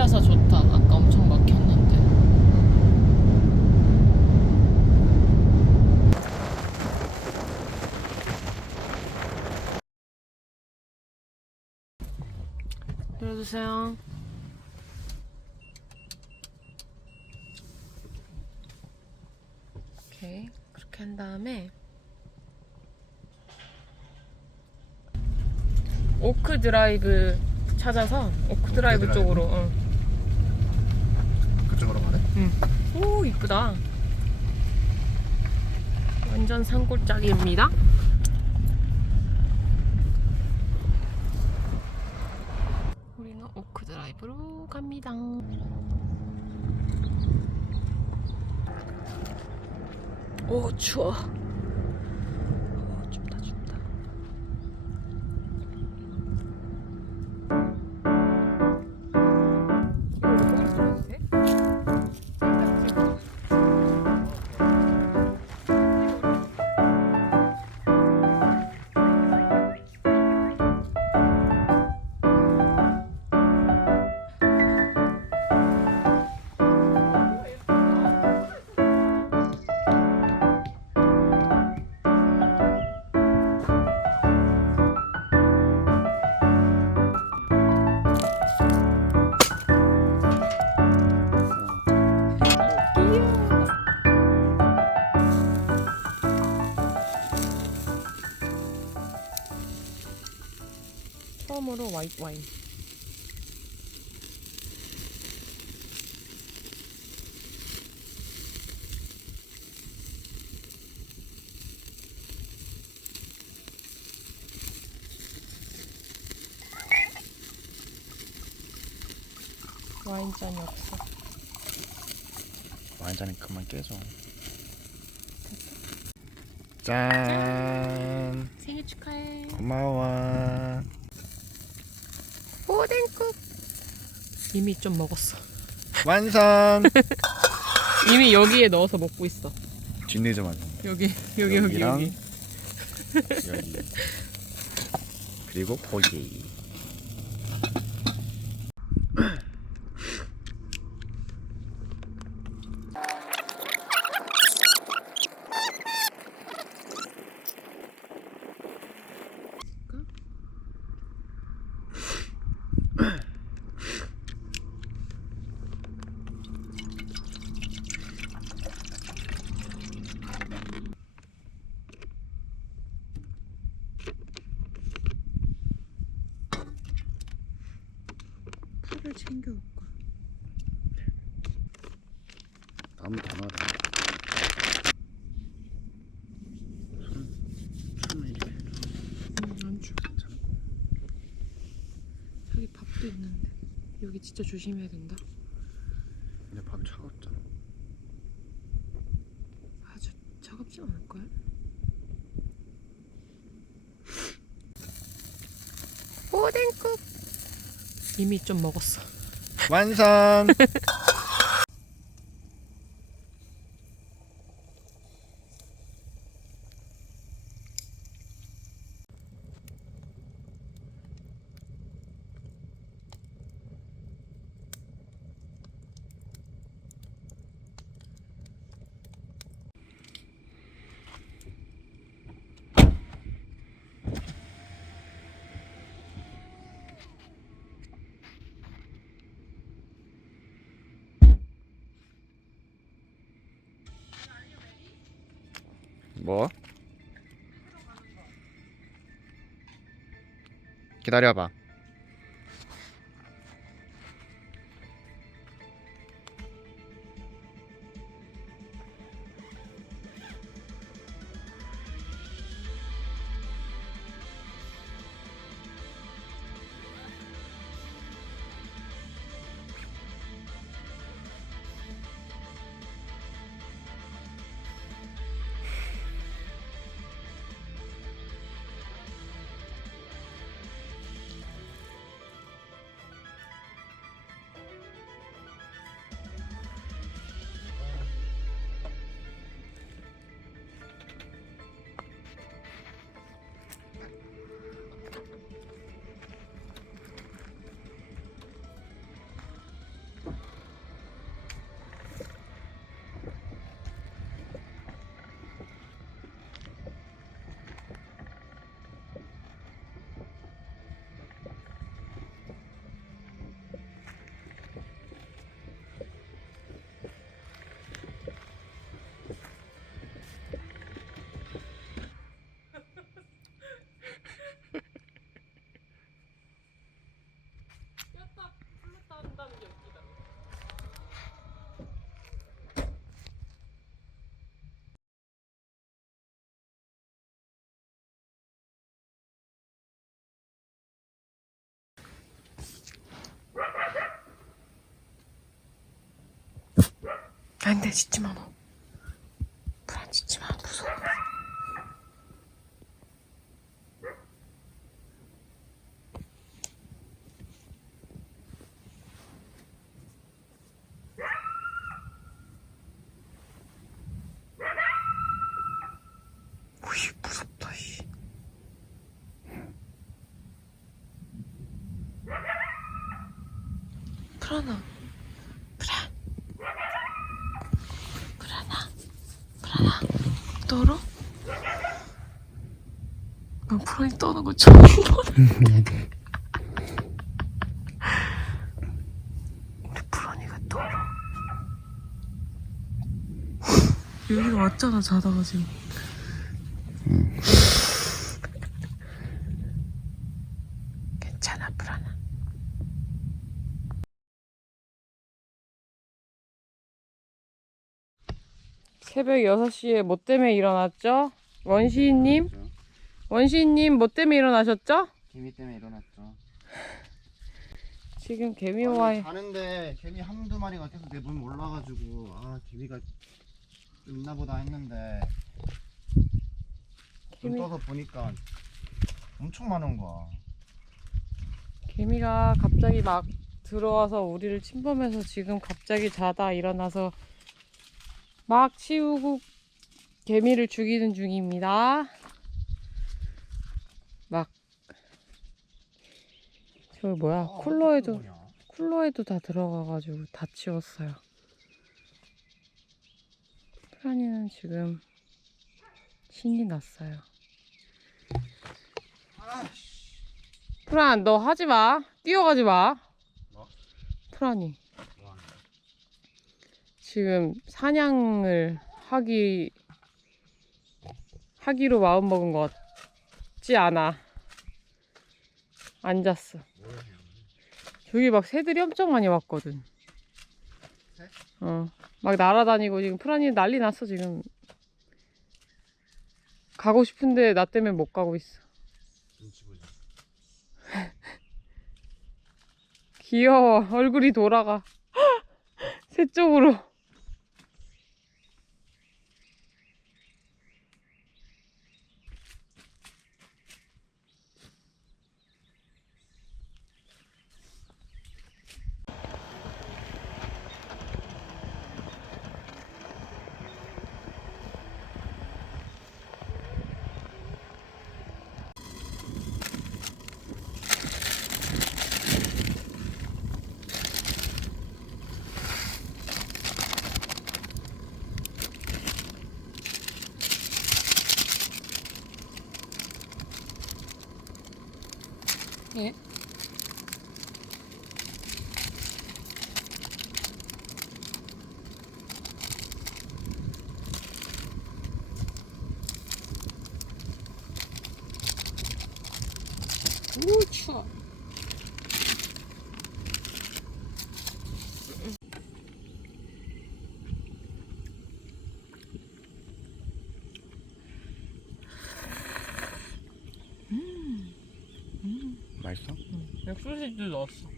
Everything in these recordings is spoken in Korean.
풀려서 좋다. 아까 엄청 막혔는데. 열어주세요. 오케이, 그렇게 한 다음에 오크 드라이브 찾아서 오크 드라이브 드라이브? 쪽으로. 그쪽으로 가네? 응. 오, 이쁘다. 완전 산골짜기입니다. 우리는 오크 드라이브로 갑니다. 오, 추워. 오, 춥다, 춥다. 처음으로 화이트 와인. 와인잔이 없어. 와인잔이 그만 깨져. 짠. 생일 축하해. 고마워. 오뎅국. 이미 좀 먹었어. 완성. 이미 여기에 넣어서 먹고 있어. 뒷내좀 하자. 여기. 여기. 그리고 고기. 풀을 챙겨올까? 나무 다 놔라. 손 이렇게 해줘. 안 줘. 자기 밥도 있는데. 여기 진짜 조심해야 된다. 근데 밥이 차갑잖아. 아주 차갑진 않을걸? 오뎅국. 이미 좀 먹었어. 완성. 뭐? 기다려봐. 안 돼, 짖지 마, 너. 불안 짖지 마, 무서워. 오이, 무섭다, 이. 불안아. 떨어? 난 불안이 떠는 거 처음 봐. 우리 불안이가 떨어. 여기로 왔잖아, 자다가 지금. 괜찮아, 불안아. 새벽 6시에 뭐 때문에 일어났죠? 원시인님? 원시인님 뭐 때문에 일어나셨죠? 개미 때문에 일어났죠. 지금 개미와 자는데 개미 한두 마리가 계속 내 몸에 올라가지고 개미가 좀 있나 보다 했는데 눈 떠서 보니까 엄청 많은 거야. 개미가 갑자기 막 들어와서 우리를 침범해서 지금 갑자기 자다 일어나서 막 치우고 개미를 죽이는 중입니다. 막 저기 뭐야, 쿨러에도 다 들어가가지고 다 치웠어요. 프라니는 지금 신이 났어요. 프란, 너 하지마. 뛰어가지 마. 뭐? 프라니 지금 사냥을 하기로 마음먹은 것 같지 않아. 앉았어. 저기 막 새들이 엄청 많이 왔거든. 새? 막 날아다니고 지금 프라니 난리 났어 지금. 가고 싶은데 나 때문에 못 가고 있어. 귀여워. 얼굴이 돌아가. 새 쪽으로. 예? 오, 추워. 맛있어? 맥소시도 넣었어.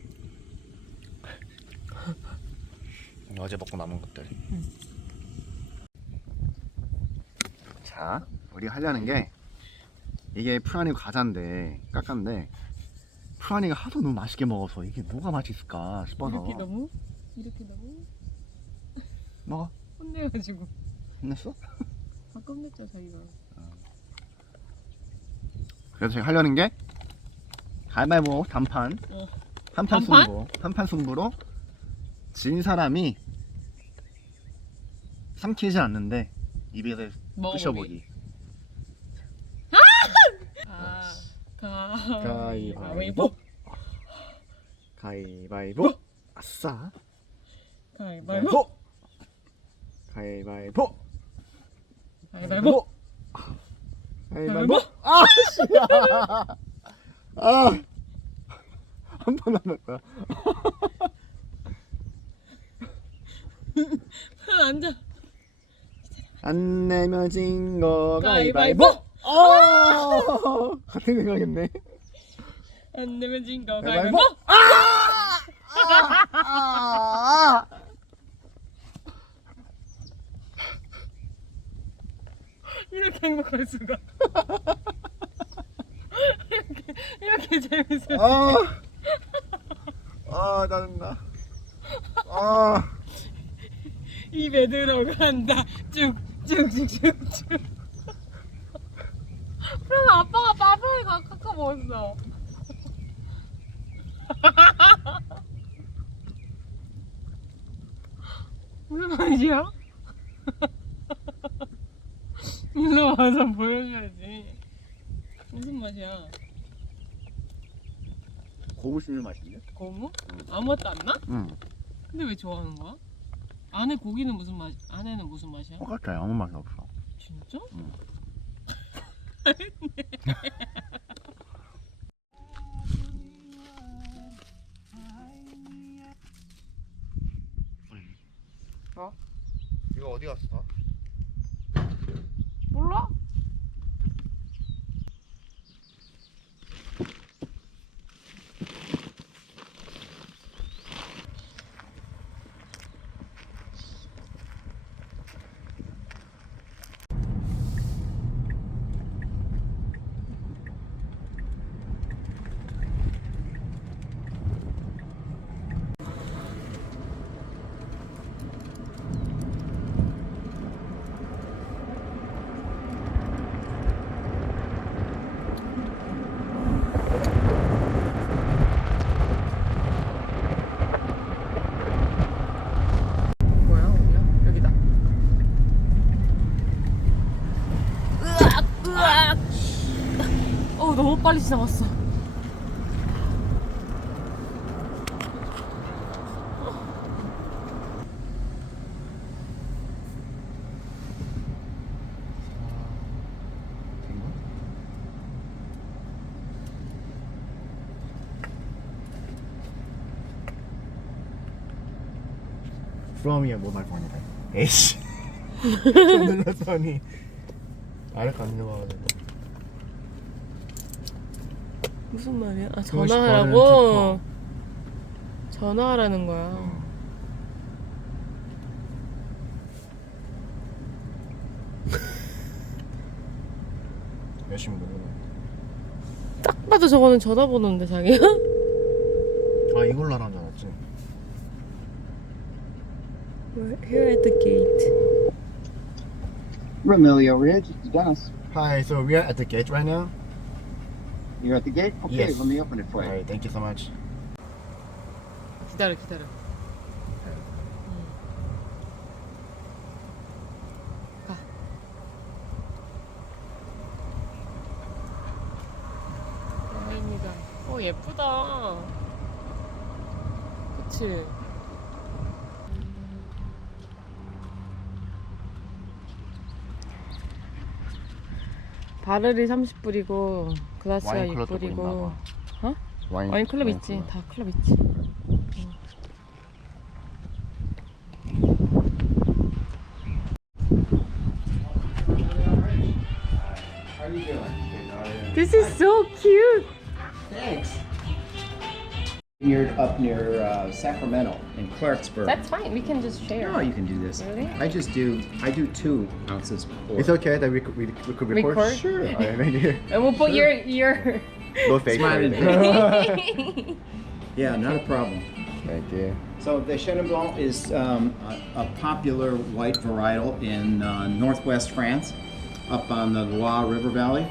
어제 먹고 남은 것들. 자, 우리 하려는 게 이게 프라니 과자인데 깎았는데 프라니가 하도 너무 맛있게 먹어서 이게 뭐가 맛있을까 싶어서. 이렇게 너무 먹어. 혼내가지고. 끝냈어? 다 끝냈죠 자기가. 그래서 제가 하려는 게 가위바위보 단판. 한판 단판? 승부. 한판 승부로 진 사람이 삼키지 않는데 입에서 부셔보기. 가위바위보. 가위바위보. 아싸. 가위바위보. 가위바위보. 가위바위보. 가위바위보. 아, 씨야. 한 번 남았다. 앉아. 안 내면 진 거 가위바위보. 같은 생각했네. 안 내면 진 거 가위바위보. 가위바위보. 이렇게 행복할 수가. 이렇게 재밌어. 짜증나. 입에 들어간다. 쭉쭉쭉쭉쭉. 그래서 아빠가 밥을 깎아 먹었어. 무슨 맛이야? 일로 와서 보여줘야지. 무슨 맛이야? 고무 씹는 맛인데? 고무? 아무것도 안 나? 응. 근데 왜 좋아하는 거야? 안에 고기는 무슨 맛? 안에는 무슨 맛이야? 똑같아. 아무 맛이 없어. 진짜? 응. 어? 이거 어디 갔어? 몰라? 뭐야? 어디야? 여기다. 으악! 어우, 너무 빨리 지나갔어. 프롬이야 모바일 폰이래. 에이씨. 좀 눌렀더니 아래가 안 넘어가는데. 무슨 말이야? 아, 그거 전화하라고? 전화하라는 거야. 열심히 누르네. 딱 봐도 저거는 전화번호인데, 자기야? 아 이걸로 하라는 줄 알았지. We're here at the gate. Romelio Ridge, it's Dennis. Hi, so we are at the gate right now. You're at the gate? Okay, Yes. let me open it for you. Alright, thank you so much. 기다려. 가. 다행이다. 예쁘다. 그치? 바르리 30불이고 그라시아 와인 클럽도 6불이고 있나 봐. 어? 와인 클럽 있지. 클럽. 다 클럽 있지. How are you doing? This is so cute. Thanks. You're up near Sacramento in Clarksburg. That's fine. We can just share. No, you can do this. Really? I do 2 ounces. Or It's okay that we could record? Record? Sure. Alright, thank you. And we'll put your No face Smiling right Yeah, not a problem. Thank you. So the Chenin Blanc is a popular white varietal in northwest France, up on the Loire River Valley.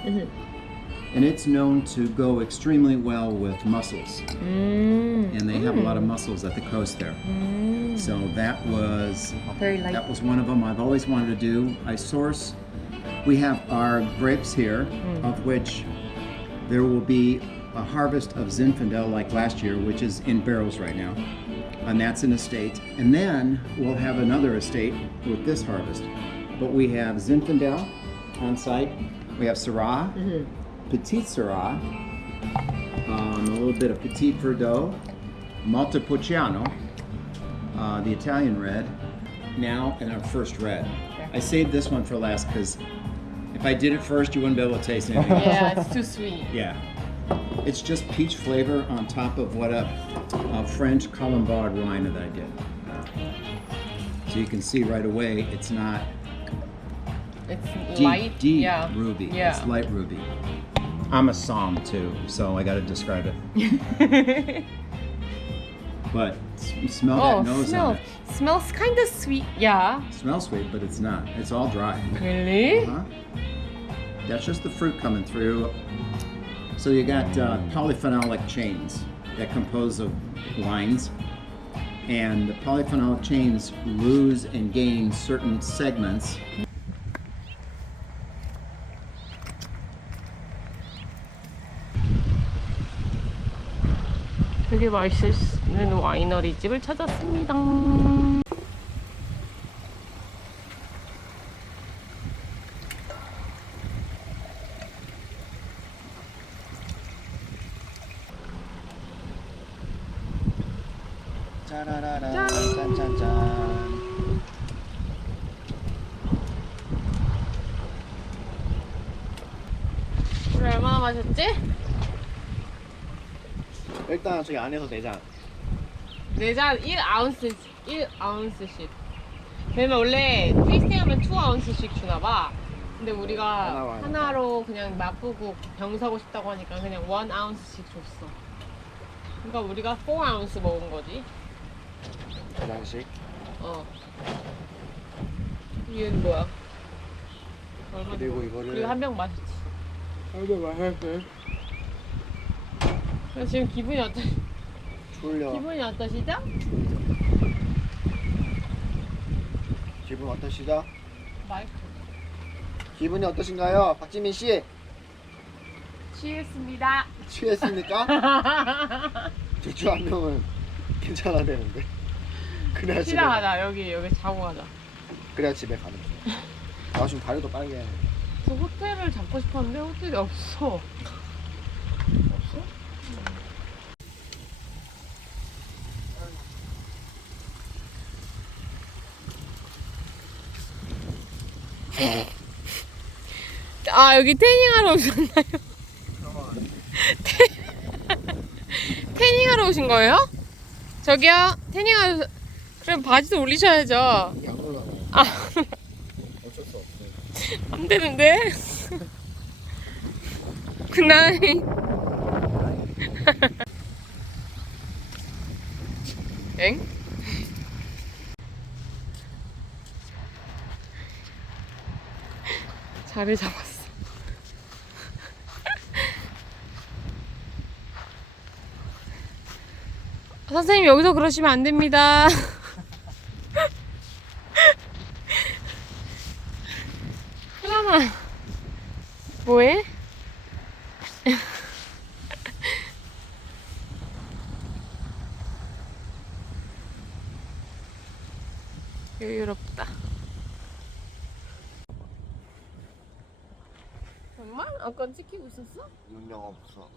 And it's known to go extremely well with mussels. And they have a lot of mussels at the coast there. So that was Very light. that was one of them I've always wanted to do. We have our grapes here, of which there will be a harvest of Zinfandel like last year, which is in barrels right now. And that's an estate. And then we'll have another estate with this harvest. But we have Zinfandel on site. We have Syrah, Petit Syrah, a little bit of Petit Verdot, Montepulciano, the Italian red, now, and our first red. I saved this one for last because if I did it first, you wouldn't be able to taste anything. Yeah, it's too sweet. Yeah. It's just peach flavor on top of what a French Colombard wine that I did. So you can see right away it's not It's Deep, light. deep Yeah. ruby. Yeah. It's light ruby. I'm a som too, so I gotta describe it. But smell that nose on it. Smells kind of sweet. Yeah. Smells sweet, but it's not. It's all dry. Really? Uh-huh. That's just the fruit coming through. So you got polyphenolic chains that compose of wines, and the polyphenolic chains lose and gain certain segments. 되게 맛있는 와이너리 집을 찾았습니다. 짜라라라 짠짠짠. 우리 얼마나 마셨지? 일단 저기 안에서 내자. 4잔 1아운스씩. 왜냐면 원래 테이스팅하면 2아운스씩 주나봐. 근데 우리가 하나로 그냥 맛보고 병 사고 싶다고 하니까 그냥 1아운스씩 줬어. 그러니까 우리가 4아운스 먹은 거지. 화장식. 어. 얘는 뭐야? 얼마 그리고 이거를 그리고 한 병 마셨지. 한병 마셨어요. 지금 기분이 어떠? 졸려. 기분이 어떠시죠? 기분 어떠시죠? 마이크. 기분이 어떠신가요, 박지민 씨? 취했습니다. 취했습니까? 대주 한 명은 괜찮아야 되는데. 그래야 집에 쉬다 가자. 여기 자고 가자. 그래야 집에 가는 거야. 아 지금 다리도 빨개. 저 호텔을 잡고 싶었는데 호텔이 없어. 없어? 아 여기 태닝하러 오셨나요? 태닝하러 오신 거예요? 저기요 태닝하러 그럼 바지도 올리셔야죠. 안 올라가. 아 어쩔 수 없어. 안 되는데. 굿나잇. 엥? 자리 잡았어. 선생님 여기서 그러시면 안 됩니다. 하나나 뭐해? 여유롭다. 정말? 아까 찍히고 있었어? 능력 없어.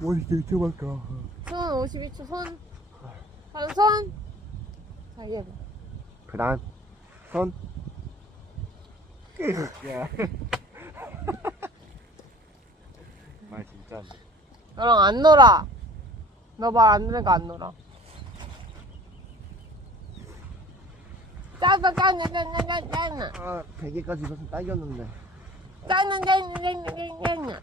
손 52초 손. 다른 손. 자 얘. 그다음 손. 야. 말 진짜. 너랑 안 놀아. 너 말 안 들으니까 안 놀아. 짜다 짜나. 아 100개까지 입었으면 딱이었는데. 짜나.